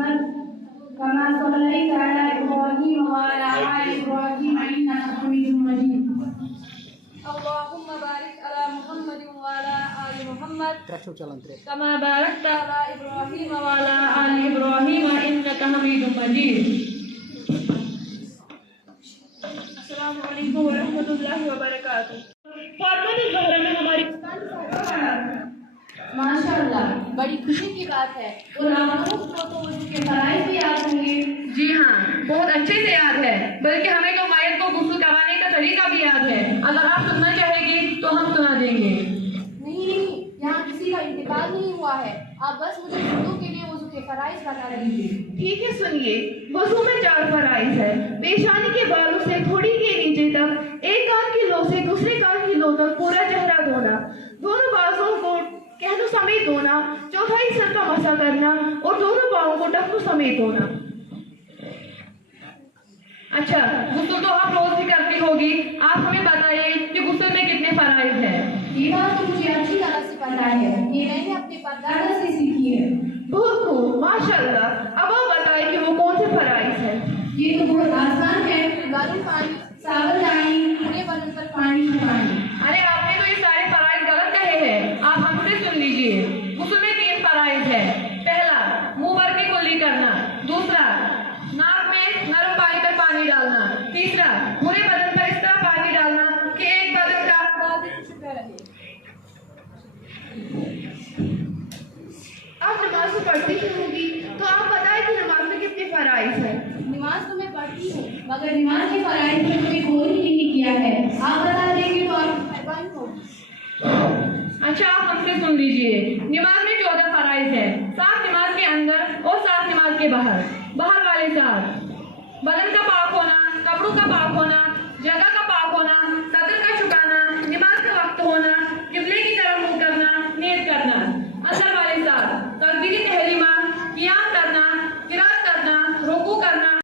محمد كما صليت على إبراهيم وعلى آل إبراهيم إنك حميد مجيد اللهم بارك على محمد وعلى آل محمد كما باركت على إبراهيم وعلى آل إبراهيم إنك حميد مجيد السلام علیکم ورحمۃ اللہ وبرکاتہ۔ فاطمہ الزہرا میں ہماری ماشاء اللہ بڑی خوشی کی بات ہے، اور آپ کو تو وضو کے فرائض بھی یاد ہوں گے۔ جی ہاں، بہت اچھے سے یاد ہے، بلکہ ہمیں تو میت کو غسل کروانے کا طریقہ بھی یاد ہے۔ اگر آپ سننا چاہیں گی تو ہم سنا دیں گے۔ نہیں، یہاں کسی کا انتقال نہیں ہوا ہے، آپ بس مجھے وضو کے لیے وضو کے فرائض بتا دیجیے۔ ٹھیک ہے، سنیے۔ وضو میں 4 فرائض ہے۔ پیشانی کے بالوں سے تھوڑی کے نیچے تک، ایک کان کی لو سے دوسرے کان کی لو تک پورا چہرہ دھونا، دونوں بازوں کو کہنوں سمیت دھونا، چوتھائی سر کا مسح کرنا اور دونوں پاؤں کو ٹخنوں سمیت دھونا۔ اچھا، غسل تو آپ روز بھی کرتی ہوگی، آپ ہمیں بتائیے کہ غسل میں کتنے فرائض ہیں؟ یہ بات تو مجھے اچھی طرح سے پتہ ہے، یہ میں نے اپنے پردادا سے سیکھی ہے۔ بہت خوب، ماشاء اللہ۔ اب آپ بتائیں کہ وہ کون سے فرائض ہیں؟ یہ تو بہت آسان ہے، گرم پانی، ساول دانی، پورے بدن پر پانی چھڑکانی۔ ارے آپ نے تو یہ سارے فرائض غلط کہے ہیں، آپ ہم سے سن لیجئے۔ غسل میں 3 فرائض ہے۔ پہلا، منہ بھر کے کلی کرنا، دوسرا ناک میں نرم پانی پر پانی ڈالنا، تیسرا پورے بدن پر اس طرح پانی ڈالنا کہ ایک بدن کا رہے۔ آپ نماز تو پڑھتی ہی ہوگی، تو آپ بتائیں کہ نماز میں کتنے فرائض ہیں؟ نماز تو میں پڑھتی ہوں، مگر نماز کے فرائض میں کبھی غور ہی نہیں کیا ہے، آپ بتا دیں گے تو آپ کی مہربانی ہوگی۔ اچھا، آپ ہم سے سن لیجئے۔ نماز میں 14 فرائض ہے، 7 نماز کے اندر اور 7 نماز کے باہر۔ باہر والے 7، بدن کا